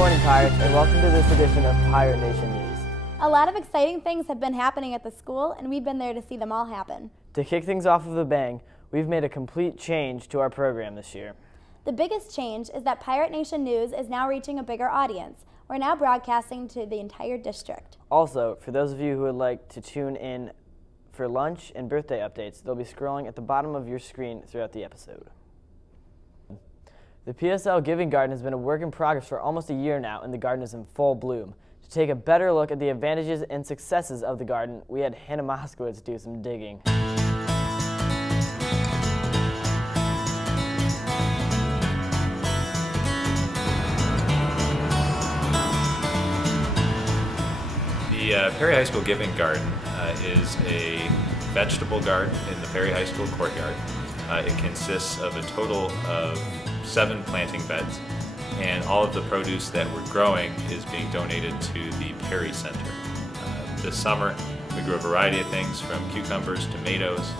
morning, Pirates, and welcome to this edition of Pirate Nation News. A lot of exciting things have been happening at the school, and we've been there to see them all happen. To kick things off with a bang, we've made a complete change to our program this year. The biggest change is that Pirate Nation News is now reaching a bigger audience. We're now broadcasting to the entire district. Also, for those of you who would like to tune in for lunch and birthday updates, they'll be scrolling at the bottom of your screen throughout the episode. The PSL Giving Garden has been a work in progress for almost a year now, and the garden is in full bloom. To take a better look at the advantages and successes of the garden, we had Hannah Moskowitz do some digging. The Perry High School Giving Garden is a vegetable garden in the Perry High School courtyard. It consists of a total of 7 planting beds, and all of the produce that we're growing is being donated to the Perry Center. This summer we grew a variety of things from cucumbers, tomatoes,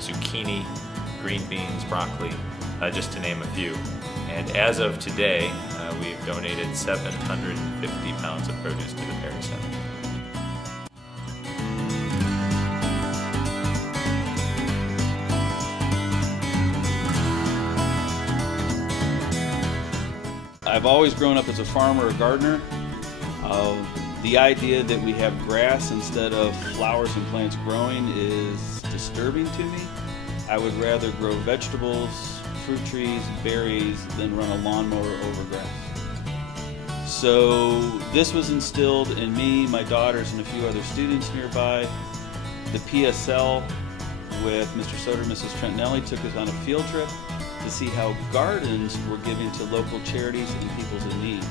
zucchini, green beans, broccoli, just to name a few. And as of today, we've donated 750 pounds of produce to the Perry Center. I've always grown up as a farmer or gardener. The idea that we have grass instead of flowers and plants growing is disturbing to me. I would rather grow vegetables, fruit trees, berries than run a lawnmower over grass. So this was instilled in me, my daughters, and a few other students nearby. The PSL with Mr. Soder and Mrs. Trentinelli took us on a field trip to see how gardens were giving to local charities and people's in need.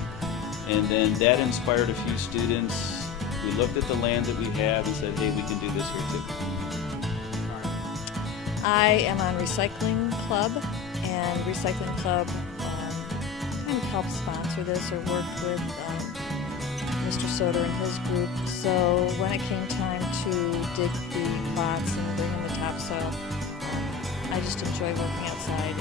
And then that inspired a few students. We looked at the land that we have and said, hey, we can do this here too. I am on Recycling Club, and Recycling Club kind of helped sponsor this or worked with Mr. Soder and his group. So when it came time to dig the plots and bring in the topsoil, I just enjoy working outside.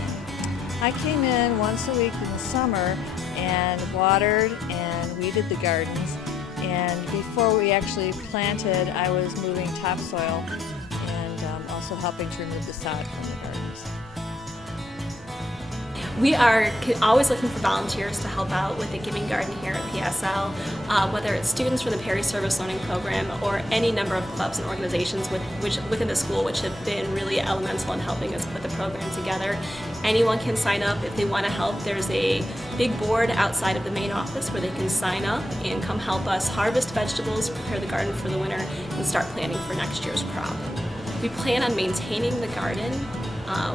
I came in once a week in the summer and watered and weeded the gardens. And before we actually planted, I was moving topsoil and also helping to remove the sod from the gardens. We are always looking for volunteers to help out with the Giving Garden here at PSL, whether it's students from the Perry Service Learning Program or any number of clubs and organizations within the school which have been really elemental in helping us put the program together. Anyone can sign up if they want to help. There's a big board outside of the main office where they can sign up and come help us harvest vegetables, prepare the garden for the winter, and start planning for next year's crop. We plan on maintaining the garden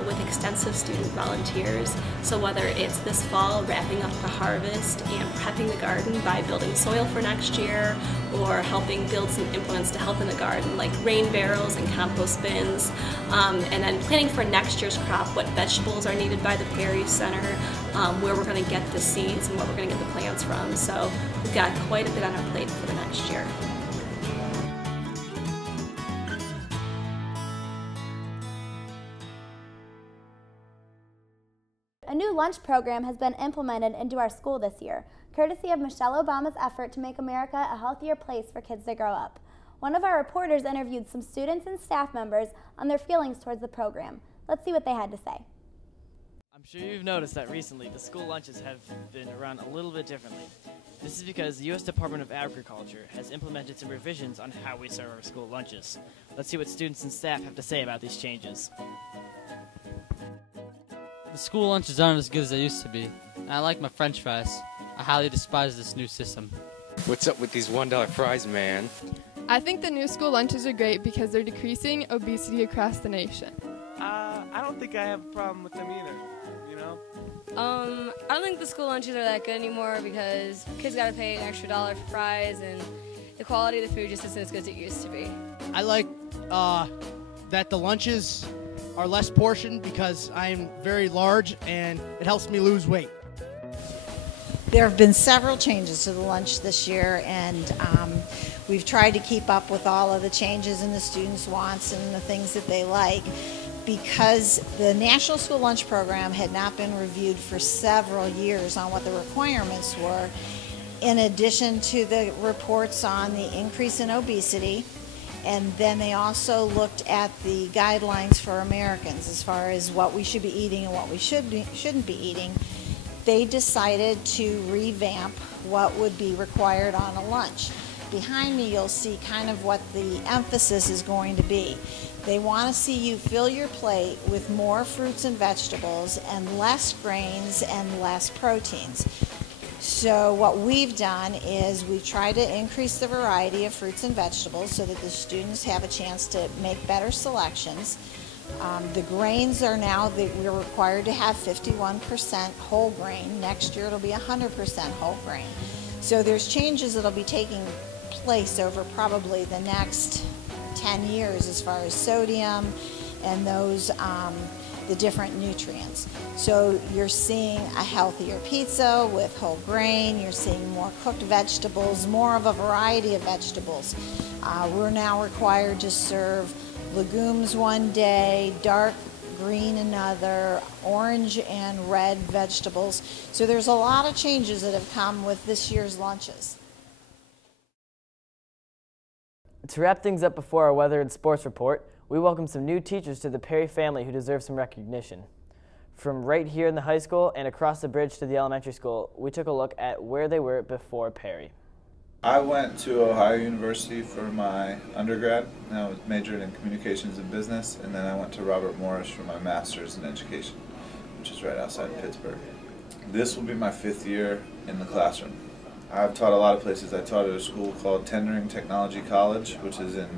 with extensive student volunteers. So whether it's this fall wrapping up the harvest and prepping the garden by building soil for next year, or helping build some implements to help in the garden like rain barrels and compost bins, and then planning for next year's crop, what vegetables are needed by the Perry Center, where we're going to get the seeds and what we're going to get the plants from. So we've got quite a bit on our plate for the next year. A new lunch program has been implemented into our school this year, courtesy of Michelle Obama's effort to make America a healthier place for kids to grow up. One of our reporters interviewed some students and staff members on their feelings towards the program. Let's see what they had to say. I'm sure you've noticed that recently the school lunches have been run a little bit differently. This is because the U.S. Department of Agriculture has implemented some revisions on how we serve our school lunches. Let's see what students and staff have to say about these changes. The school lunches aren't as good as they used to be, and I like my french fries. I highly despise this new system. What's up with these $1 fries, man? I think the new school lunches are great because they're decreasing obesity across the nation. I don't think I have a problem with them either, you know? I don't think the school lunches are that good anymore because kids gotta pay an extra $1 for fries, and the quality of the food just isn't as good as it used to be. I like that the lunches are less portioned because I'm very large and it helps me lose weight. There have been several changes to the lunch this year, and we've tried to keep up with all of the changes in the students' wants and the things that they like. because the National School Lunch Program had not been reviewed for several years on what the requirements were, in addition to the reports on the increase in obesity, and then they also looked at the guidelines for Americans as far as what we should be eating and what we shouldn't be eating. They decided to revamp what would be required on a lunch. Behind me you'll see kind of what the emphasis is going to be. They want to see you fill your plate with more fruits and vegetables and less grains and less proteins. So what we've done is we try to increase the variety of fruits and vegetables so that the students have a chance to make better selections. The grains are now that we're required to have 51% whole grain. Next year it'll be 100% whole grain. So there's changes that'll be taking place over probably the next 10 years as far as sodium and those the different nutrients. So you're seeing a healthier pizza with whole grain, you're seeing more cooked vegetables, more of a variety of vegetables. We're now required to serve legumes one day, dark green another, orange and red vegetables. So there's a lot of changes that have come with this year's lunches. To wrap things up before our weather and sports report, we welcome some new teachers to the Perry family who deserve some recognition. From right here in the high school and across the bridge to the elementary school, we took a look at where they were before Perry. I went to Ohio University for my undergrad, and I was majored in communications and business, and then I went to Robert Morris for my master's in education, which is right outside Pittsburgh. This will be my 5th year in the classroom. I've taught a lot of places. I taught at a school called Tendering Technology College, which is in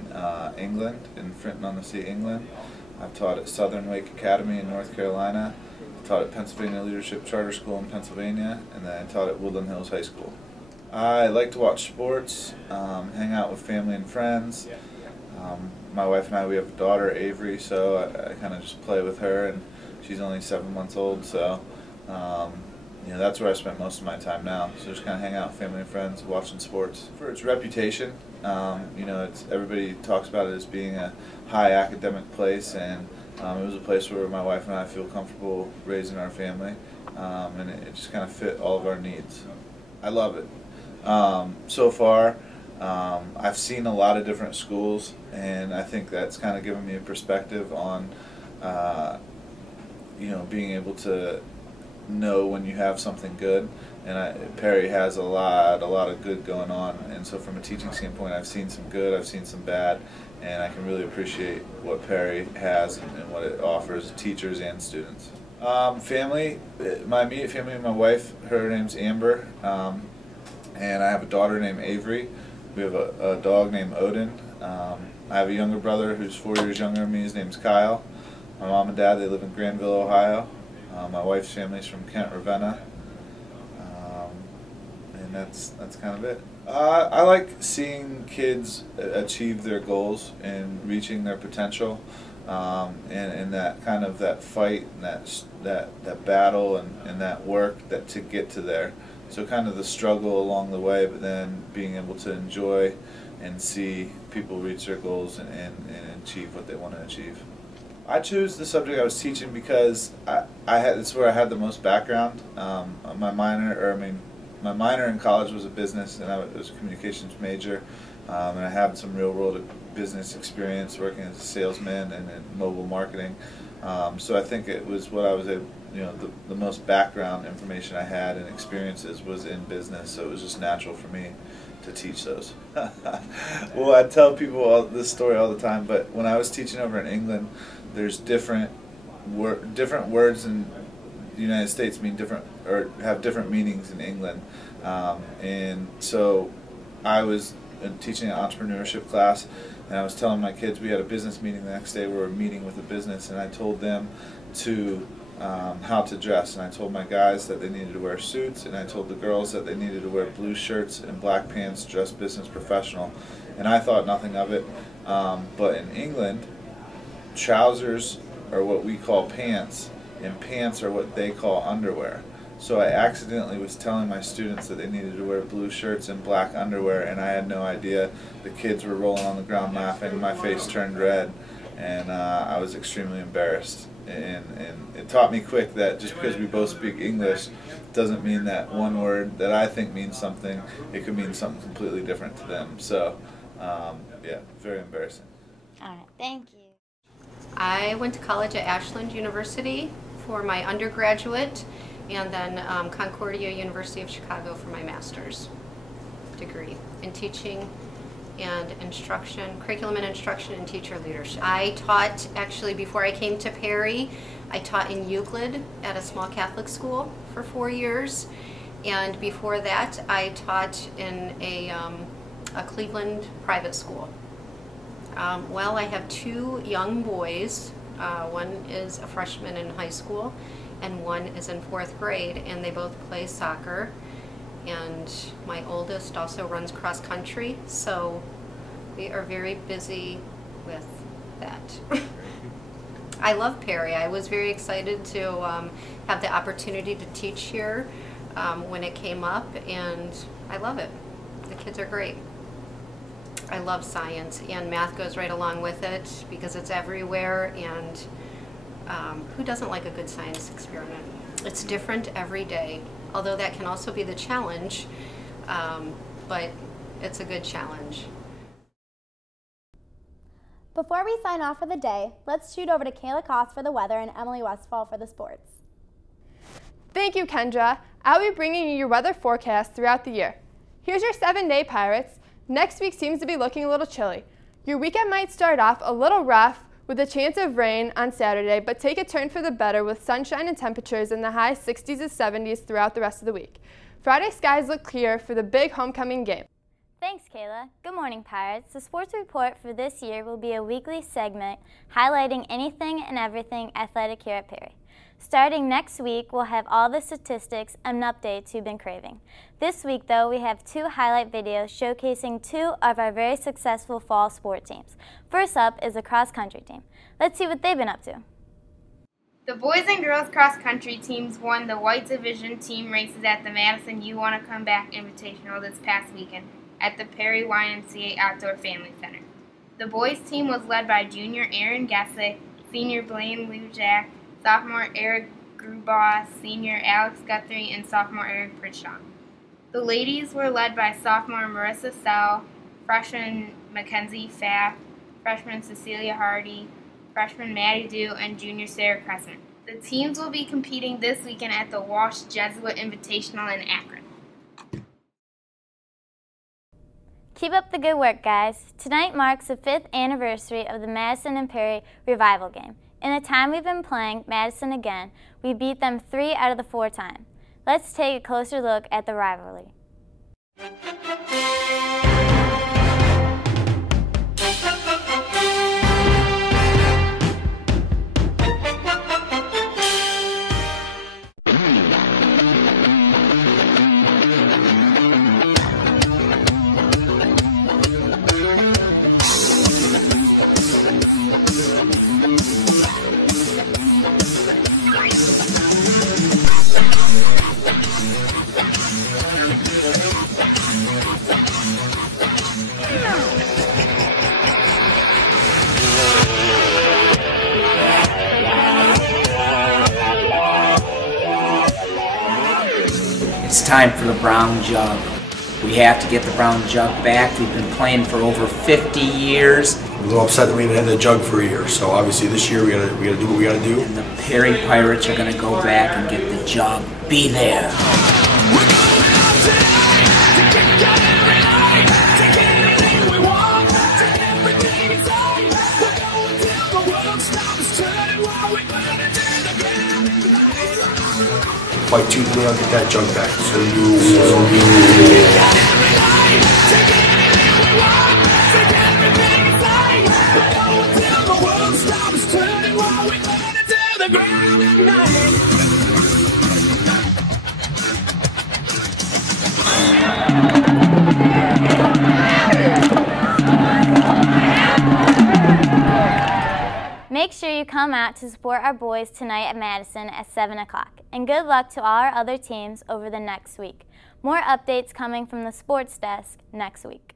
England, in Frinton-on-the-Sea, England. I've taught at Southern Wake Academy in North Carolina. I've taught at Pennsylvania Leadership Charter School in Pennsylvania, and then I taught at Woodland Hills High School. I like to watch sports, hang out with family and friends. My wife and I, we have a daughter, Avery, so I kind of just play with her, and she's only 7 months old, so you know, that's where I spend most of my time now. So just kind of hang out with family and friends, watching sports. For its reputation, you know, everybody talks about it as being a high academic place, and it was a place where my wife and I feel comfortable raising our family, and it just kind of fit all of our needs. I love it. So far, I've seen a lot of different schools, and I think that's kind of given me a perspective on, you know, being able to know when you have something good, and Perry has a lot of good going on, and so from a teaching standpoint, I've seen some good, I've seen some bad, and I can really appreciate what Perry has and what it offers teachers and students. Family, my immediate family and my wife, her name's Amber, and I have a daughter named Avery. We have a dog named Odin. I have a younger brother who's 4 years younger than me. His name's Kyle. My mom and dad, they live in Granville, Ohio. My wife's family's from Kent, Ravenna. And that's kind of it. I like seeing kids achieve their goals and reaching their potential, and that kind of that fight and that battle and that work to get to there. So kind of the struggle along the way, but then being able to enjoy and see people reach their goals and achieve what they want to achieve. I chose the subject I was teaching because it's where I had the most background. My minor in college was a business, and I was a communications major, and I had some real world business experience working as a salesman and in mobile marketing. So I think it was what I was able, you know, the most background information I had and experiences was in business, so it was just natural for me to teach those. Well, I tell people this story all the time, but when I was teaching over in England, there's different words in the United States mean different or have different meanings in England, and so I was teaching an entrepreneurship class, and I was telling my kids we had a business meeting the next day. We were meeting with a business, and I told them to how to dress, and I told my guys that they needed to wear suits, and I told the girls that they needed to wear blue shirts and black pants, dress business professional, and I thought nothing of it, but in England, trousers are what we call pants, and pants are what they call underwear. So I accidentally was telling my students that they needed to wear blue shirts and black underwear, and I had no idea. The kids were rolling on the ground laughing, my face turned red, and I was extremely embarrassed. And it taught me quick that just because we both speak English doesn't mean that one word that I think means something, it could mean something completely different to them. So, yeah, very embarrassing. All right, thank you. I went to college at Ashland University for my undergraduate, and then Concordia University of Chicago for my master's degree in teaching and instruction, curriculum and instruction, and teacher leadership. I taught, actually, before I came to Perry, I taught in Euclid at a small Catholic school for 4 years, and before that I taught in a Cleveland private school. Well, I have 2 young boys. One is a freshman in high school and one is in 4th grade, and they both play soccer. And my oldest also runs cross country, so we are very busy with that. I love Perry. I was very excited to have the opportunity to teach here when it came up, and I love it. The kids are great. I love science, and math goes right along with it because it's everywhere, and who doesn't like a good science experiment? It's different every day. Although that can also be the challenge, but it's a good challenge. Before we sign off for the day, let's shoot over to Kayla Koss for the weather and Emily Westfall for the sports. Thank you, Kendra. I'll be bringing you your weather forecast throughout the year. Here's your 7-day Pirates. Next week seems to be looking a little chilly. Your weekend might start off a little rough with a chance of rain on Saturday, but take a turn for the better with sunshine and temperatures in the high 60s and 70s throughout the rest of the week. Friday skies look clear for the big homecoming game. Thanks, Kayla. Good morning, Pirates. The sports report for this year will be a weekly segment highlighting anything and everything athletic here at Perry. Starting next week, we'll have all the statistics and updates you've been craving. This week, though, we have 2 highlight videos showcasing 2 of our very successful fall sport teams. First up is the cross-country team. Let's see what they've been up to. The boys and girls cross-country teams won the White Division team races at the Madison You Wanna Come Back Invitational this past weekend at the Perry YMCA Outdoor Family Center. The boys team was led by junior Aaron Gesse, senior Blaine Lujak, sophomore Eric Grubaugh, senior Alex Guthrie, and sophomore Eric Pritchard. The ladies were led by sophomore Marissa Sell, freshman Mackenzie Pfaff, freshman Cecilia Hardy, freshman Maddie Dew, and junior Sarah Cressman. The teams will be competing this weekend at the Walsh Jesuit Invitational in Akron. Keep up the good work, guys. Tonight marks the 5th anniversary of the Madison and Perry Revival game. In the time we've been playing Madison again, we beat them 3 out of the 4 times. Let's take a closer look at the rivalry. It's time for the brown jug. We have to get the brown jug back. We've been playing for over 50 years. I'm a little upset that we didn't have the jug for a year. So obviously this year we gotta do what we gotta do. And the Perry Pirates are gonna go back and get the jug. Be there. Fight tooth and nail, get that jug back. Make sure you come out to support our boys tonight at Madison at 7 o'clock. And good luck to all our other teams over the next week. More updates coming from the sports desk next week.